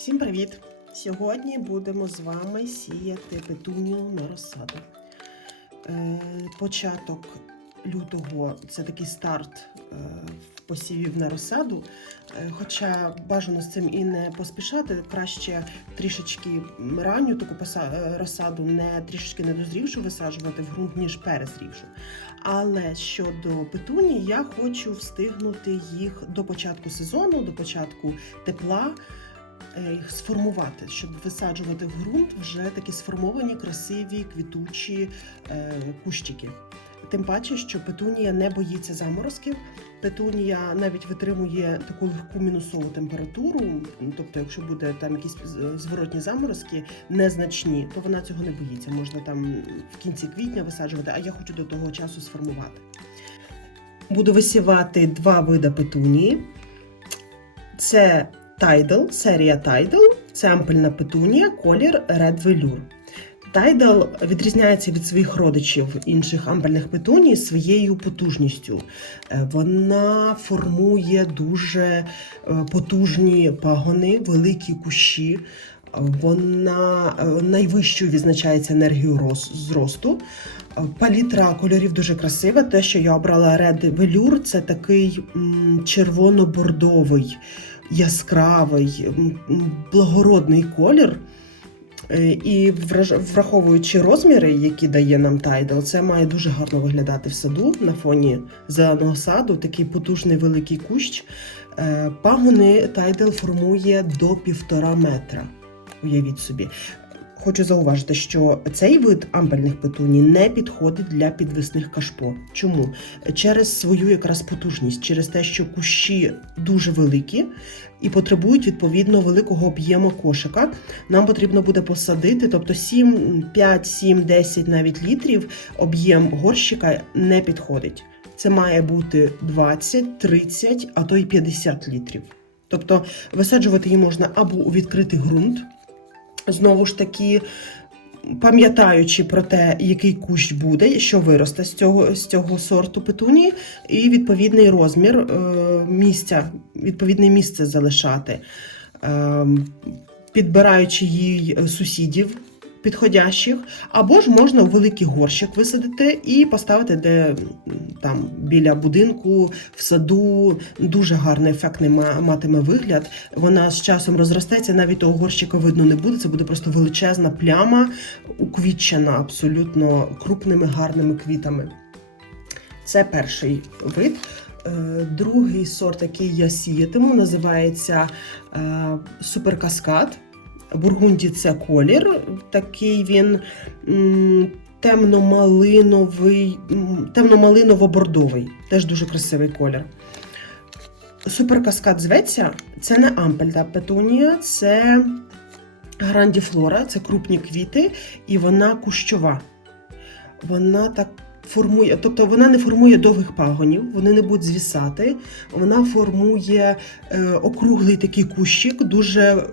Всім привіт! Сьогодні будемо з вами сіяти петунію на розсаду. Е, початок лютого це такий старт е, посівів на розсаду. Е, хоча бажано з цим і не поспішати, краще трішечки ранню таку розсаду, не трішечки не дозрівшу висаджувати в ґрунт, ніж перезрівшу. Але щодо петунії, я хочу встигнути їх до початку сезону, до початку тепла їх сформувати, щоб висаджувати в ґрунт вже такі сформовані, красиві, квітучі е, кущики. Тим паче, що петунія не боїться заморозків. Петунія навіть витримує таку легку мінусову температуру. Тобто, якщо буде там якісь зворотні заморозки незначні, то вона цього не боїться. Можна там в кінці квітня висаджувати, а я хочу до того часу сформувати. Буду висівати два види петунії. Це Tidal, серія Tidal, це ампельна петунія, колір Red Velour. Tidal відрізняється від своїх родичів інших ампельних петуній своєю потужністю. Е, Вона формує дуже е, потужні пагони, великі кущі. Вона е, найвищою відзначається енергією рос- зросту. Палітра кольорів дуже красива. Те, що я обрала Red Velour, це такий червоно-бордовий, яскравий, благородний колір. Е, І враховуючи розміри, які дає нам Tidal, це має дуже гарно виглядати в саду на фоні зеленого саду, такий потужний великий кущ. Е, Пагони Tidal формує до півтора метра. Уявіть собі. Хочу зауважити, що цей вид ампельних петуній не підходить для підвісних кашпо. Чому? Через свою якраз потужність, через те, що кущі дуже великі і потребують відповідно великого об'єму кошика. Нам потрібно буде посадити, тобто 7, 5, 7, 10 навіть літрів об'єм горщика не підходить. Це має бути 20, 30, а то й 50 літрів. Тобто висаджувати її можна або у відкритий ґрунт, знову ж таки. Пам'ятаючи про те, який кущ буде, що виросте з цього, з цього сорту петунії, і відповідний розмір е, місця, відповідне місце залишати, е, підбираючи їй сусідів підходящих, або ж можна великий горщик висадити і поставити, де там біля будинку, в саду дуже гарний ефектний матиме вигляд. Вона з часом розростеться, навіть того горщика видно не буде. Це буде просто величезна пляма, уквітчена абсолютно крупними гарними квітами. Це перший вид. Е, Другий сорт, який я сіятиму, називається е, Суперкаскад. Бургунді це колір. Такий він темно-малиновий, темно-малиново-бордовий. Теж дуже красивий колір. Суперкаскад зветься. Це не ампельда петунія, це грандіфлора, це крупні квіти, і вона кущова. Вона так формує, тобто вона не формує довгих пагонів, вони не будуть звісати. Вона формує е, округлий такий кущик, дуже е,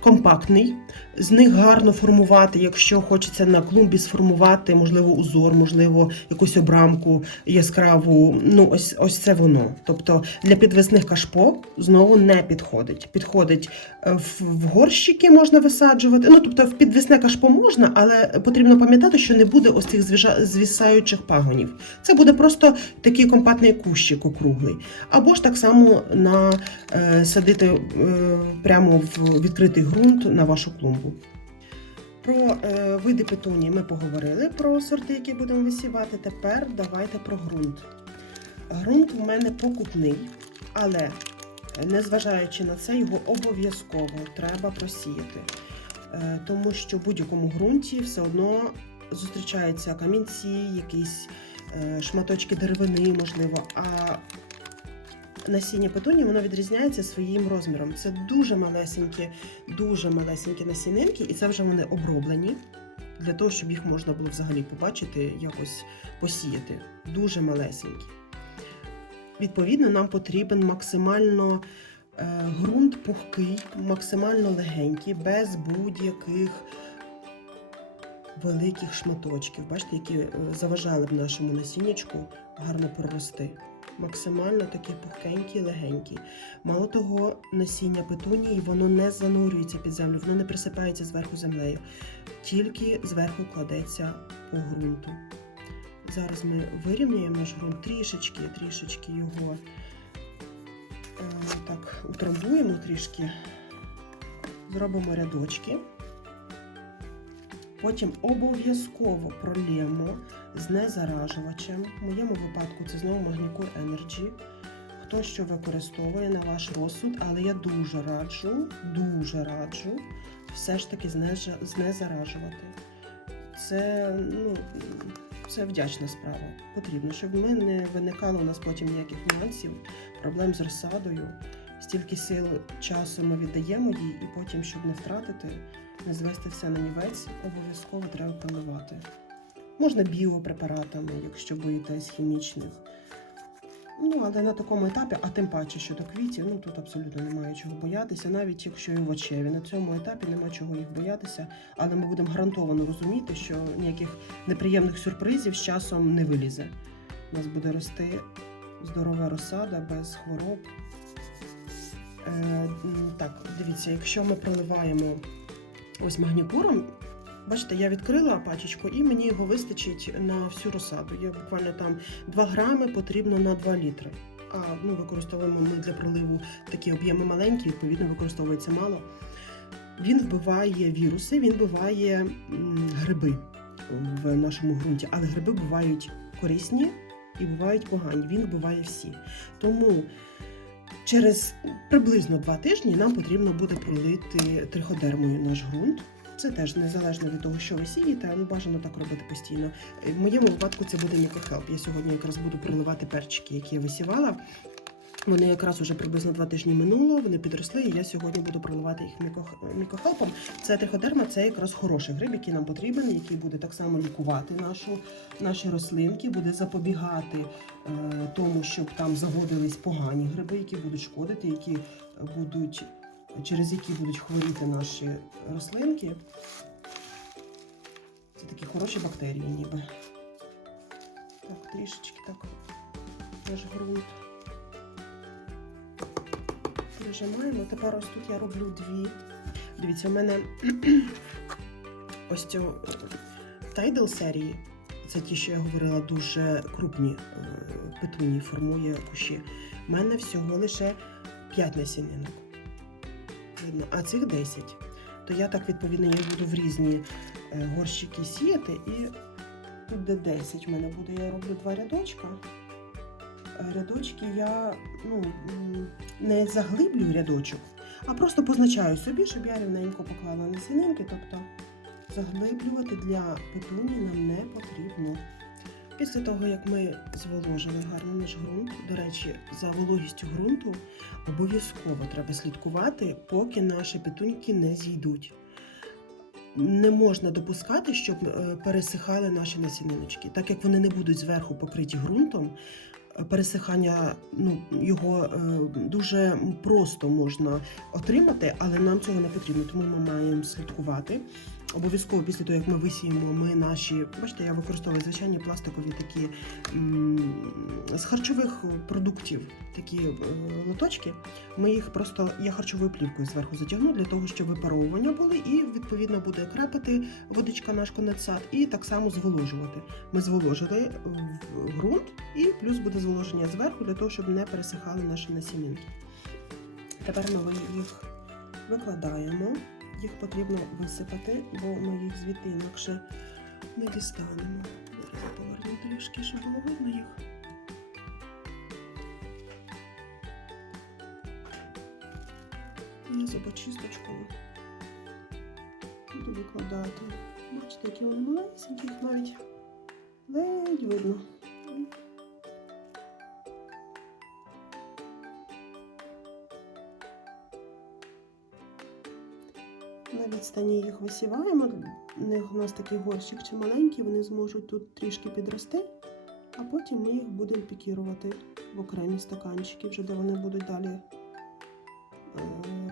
компактний. З них гарно формувати, якщо хочеться на клумбі сформувати, можливо, узор, можливо, якусь обрамку яскраву. Ну, ось ось це воно. Тобто для підвесних кашпо знову не підходить. Підходить е, в, горщики можна висаджувати. Ну, тобто в підвісне кашпо можна, але потрібно пам'ятати, що не буде ось цих звісаючих пагонів. Це буде просто такий компактний кущик округлий. Або ж так само на е, садити е, прямо в відкритий ґрунт на вашу клумбу. Про е, види петунії ми поговорили про сорти, які будемо висівати. Тепер давайте про ґрунт. Ґрунт у мене покупний, але незважаючи на це, його обов'язково треба просіяти. Е, тому що в будь-якому ґрунті все одно зустрічаються камінці, якісь е, шматочки деревини, можливо. А насіння петунії воно відрізняється своїм розміром. Це дуже малесенькі, дуже малесенькі насінинки, і це вже вони оброблені для того, щоб їх можна було взагалі побачити, якось посіяти. Дуже малесенькі. Відповідно, нам потрібен максимально е, ґрунт пухкий, максимально легенький, без будь-яких великих шматочків. Бачите, які е, заважали б нашому насіннячку гарно прорости. максимально такі пухкенькі, легенькі. Мало того, насіння петунії воно не занурюється під землю, воно не присипається зверху землею, тільки зверху кладеться по ґрунту. Зараз ми вирівняємо наш ґрунт трішечки, трішечки його е, так утрамбуємо трішки, зробимо рядочки. Потім обов'язково пролємо з незаражувачем. В моєму випадку це знову Magnicure Energy. Хто що використовує на ваш розсуд, але я дуже раджу, дуже раджу все ж таки знезаражувати. Це, ну, це вдячна справа. Потрібно, щоб ми не виникало у нас потім ніяких нюансів, проблем з розсадою. Стільки сил часу ми віддаємо їй, і потім, щоб не втратити, не звести все на нівець, обов'язково треба проливати. Можна біопрепаратами, якщо боїтесь хімічних. Ну, але на такому етапі, а тим паче щодо квітів, ну тут абсолютно немає чого боятися, навіть якщо і овочеві. На цьому етапі немає чого їх боятися, але ми будемо гарантовано розуміти, що ніяких неприємних сюрпризів з часом не вилізе. У нас буде рости здорова розсада без хвороб. Дивіться, якщо ми проливаємо ось магнікуром, бачите, я відкрила пачечку і мені його вистачить на всю розсаду. Я буквально там 2 грами потрібно на 2 літри. А ну, використовуємо ми для проливу такі об'єми маленькі, відповідно, використовується мало. Він вбиває віруси, він вбиває гриби в нашому ґрунті, але гриби бувають корисні і бувають погані. Він вбиває всі. Тому через приблизно два тижні нам потрібно буде пролити триходермою наш ґрунт. Це теж незалежно від того, що ви сієте, але бажано так робити постійно. В моєму випадку це буде мікохелп. Я сьогодні якраз буду проливати перчики, які я висівала. Вони якраз уже приблизно два тижні минуло, вони підросли, і я сьогодні буду проливати їх мікох- мікрохелпом. Це триходерма, це якраз хороший гриб, який нам потрібен, який буде так само лікувати нашу, наші рослинки, буде запобігати е, тому, щоб там заводились погані гриби, які будуть шкодити, які будуть, через які будуть хворіти наші рослинки. Це такі хороші бактерії, ніби. Так, трішечки так наш ґрунт прижимаємо. Тепер ось тут я роблю дві. Дивіться, у мене ось цю тайдл серії. Це ті, що я говорила, дуже крупні е, петуні формує кущі. У мене всього лише 5 насінинок. А цих 10. То я так відповідно їх буду в різні е, горщики сіяти. І тут де 10 в мене буде, я роблю два рядочка. Рядочки я ну, не заглиблюю рядочок, а просто позначаю собі, щоб я рівненько поклала насінинки, тобто заглиблювати для петуні нам не потрібно. Після того, як ми зволожили гарно наш ґрунт, до речі, за вологістю ґрунту обов'язково треба слідкувати, поки наші петуньки не зійдуть. Не можна допускати, щоб е, пересихали наші насіниночки, так як вони не будуть зверху покриті ґрунтом. Пересихання ну, його е, дуже просто можна отримати, але нам цього не потрібно, тому ми маємо слідкувати. Обов'язково після того, як ми висіємо, ми наші, бачите, я використовую звичайні пластикові такі з харчових продуктів такі е, лоточки. Ми їх просто я харчовою плівкою зверху затягну для того, щоб випаровування були, і відповідно буде крапати водичка наш конденсат, і так само зволожувати. Ми зволожили в ґрунт, і плюс буде зволоження зверху для того, щоб не пересихали наші насінинки. Тепер ми їх викладаємо. Їх потрібно висипати, бо ми їх звідти інакше не дістанемо. Зараз поверну трішки, щоб було видно їх. Я зубочисточкою буду викладати. Бачите, які вони малесенькі, їх навіть ледь видно. Відстані їх висіваємо. У нас такий горщик чи маленький, вони зможуть тут трішки підрости, а потім ми їх будемо пікірувати в окремі стаканчики, вже де вони будуть далі е,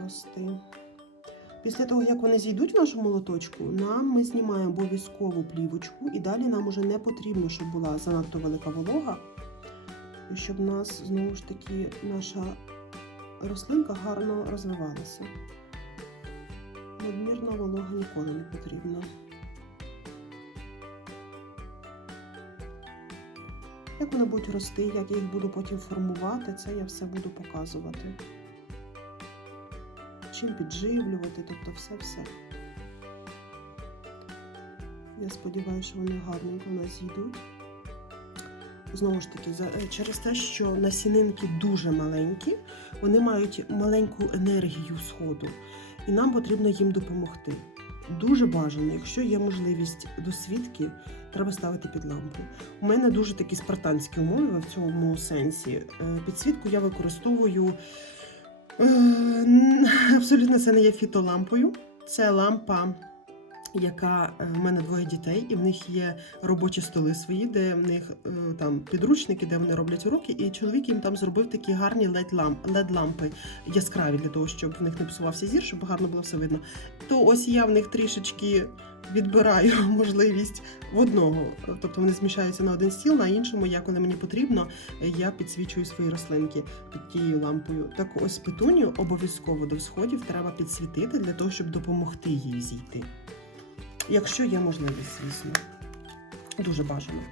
рости. Після того, як вони зійдуть в нашу молоточку, нам ми знімаємо обов'язкову плівочку, і далі нам уже не потрібно, щоб була занадто велика волога. щоб у нас знову ж таки наша рослинка гарно розвивалася. Надмірна волога ніколи не потрібна. Як вони будуть рости, як я їх буду потім формувати, це я все буду показувати. Чим підживлювати, тобто все-все. Я сподіваюся, що вони гарненько у нас зійдуть. Знову ж таки, е, через те, що насінинки дуже маленькі, вони мають маленьку енергію сходу, і нам потрібно їм допомогти. Дуже бажано, якщо є можливість досвідки, треба ставити під лампу. У мене дуже такі спартанські умови в цьому сенсі. Е, Підсвітку я використовую е, абсолютно це не є фітолампою. Це лампа, яка е, в мене двоє дітей, і в них є робочі столи свої, де в них е, там підручники, де вони роблять уроки, і чоловік їм там зробив такі гарні led лампи яскраві для того, щоб в них не псувався зір, щоб гарно було все видно. То ось я в них трішечки відбираю можливість в одного. Тобто вони зміщаються на один стіл, на іншому, я коли мені потрібно, я підсвічую свої рослинки під тією лампою. Так ось петунію обов'язково до всходів треба підсвітити для того, щоб допомогти їй зійти. Якщо є можливість, звісно. Дуже бажано.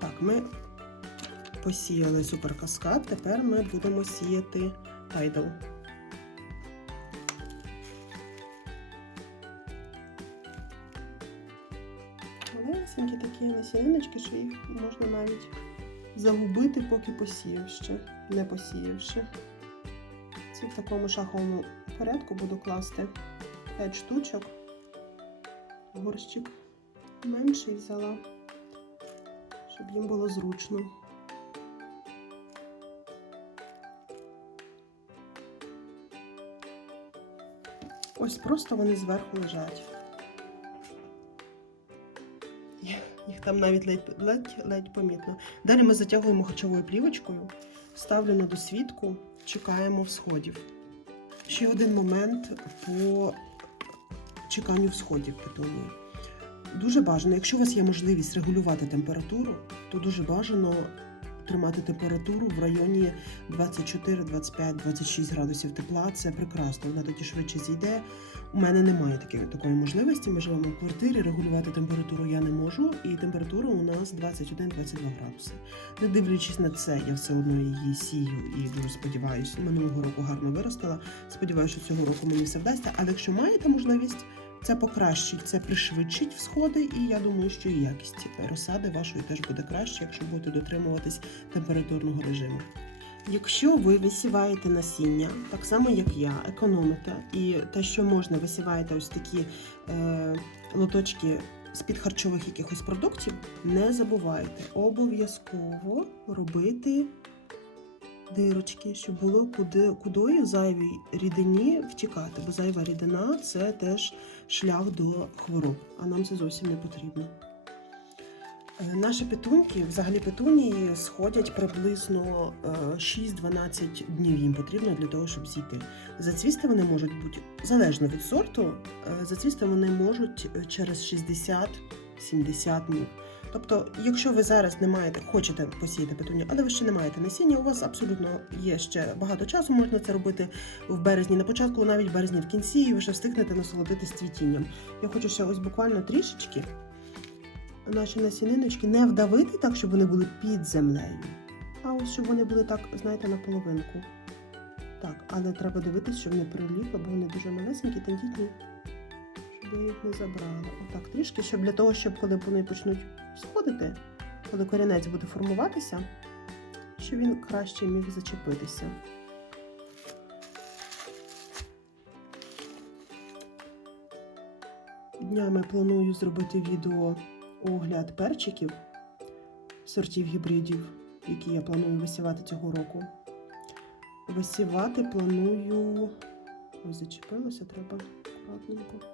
Так, ми посіяли суперкаскад, тепер ми будемо сіяти тайдл. Малесенькі такі насіниночки, що їх можна навіть загубити, поки посіяв ще, не посіявши. Ці в такому шаховому порядку буду класти 5 штучок. Горщик менший взяла, щоб їм було зручно. Ось просто вони зверху лежать. Їх там навіть ледь, ледь, ледь помітно. Далі ми затягуємо харчовою плівочкою, ставлю на досвідку, чекаємо всходів. Ще один момент по чеканню всходів петунії. Дуже бажано, якщо у вас є можливість регулювати температуру, то дуже бажано тримати температуру в районі 24, 25, 26 градусів тепла. Це прекрасно, вона тоді швидше зійде. У мене немає такої, такої можливості. Ми живемо в квартирі, регулювати температуру я не можу, і температура у нас 21-22 градуси. Не дивлячись на це, я все одно її сію і дуже сподіваюся, минулого року гарно виростила. Сподіваюся, що цього року мені все вдасться. Але якщо маєте можливість, це покращить, це пришвидшить всходи, і я думаю, що і якість розсади вашої теж буде краще, якщо будете дотримуватись температурного режиму. Якщо ви висіваєте насіння, так само як я, економите, і те, що можна, висіваєте ось такі е, лоточки з-під харчових якихось продуктів, не забувайте обов'язково робити дирочки, щоб було куди, кудою зайвій рідині втікати, бо зайва рідина це теж шлях до хвороб, а нам це зовсім не потрібно. Е, Наші петуньки, взагалі петунії, сходять приблизно е, 6-12 днів їм потрібно для того, щоб зійти. Зацвісти вони можуть бути залежно від сорту, е, зацвісти вони можуть е, через 60-70 днів. Тобто, якщо ви зараз не маєте, хочете посіяти петунію, але ви ще не маєте насіння, у вас абсолютно є ще багато часу, можна це робити в березні на початку, навіть в березні в кінці, і ви ще встигнете насолодитись цвітінням. Я хочу ще ось буквально трішечки наші насіниночки не вдавити так, щоб вони були під землею, а ось щоб вони були так, знаєте, на половинку. Так, але треба дивитись, щоб не приліпло, бо вони дуже малесенькі, тендітні, щоб я їх не забрала. Отак трішки, щоб для того, щоб коли вони почнуть сходити, коли корінець буде формуватися, щоб він краще міг зачепитися. Днями планую зробити відео огляд перчиків сортів гібридів, які я планую висівати цього року. Висівати планую. Ось зачепилося, треба акуратненько.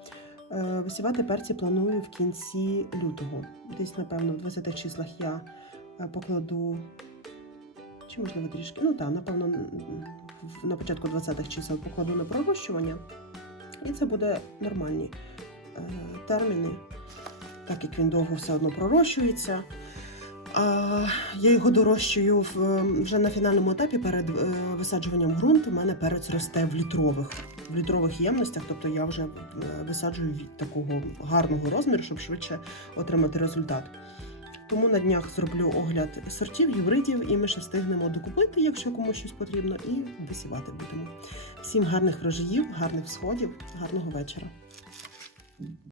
Е, Висівати перці планую в кінці лютого. Десь, напевно, в 20 числах я е, покладу. Чи можливо трішки? Ну так, напевно, на початку 20-х чисел покладу на пророщування. І це буде нормальні е, терміни, так як він довго все одно пророщується. Я його дорощую вже на фінальному етапі перед е, висаджуванням в ґрунт. У мене перець росте в літрових, в літрових ємностях, тобто я вже е, висаджую від такого гарного розміру, щоб швидше отримати результат. Тому на днях зроблю огляд сортів, гібридів, і ми ще встигнемо докупити, якщо комусь щось потрібно, і висівати будемо. Всім гарних врожаїв, гарних сходів, гарного вечора.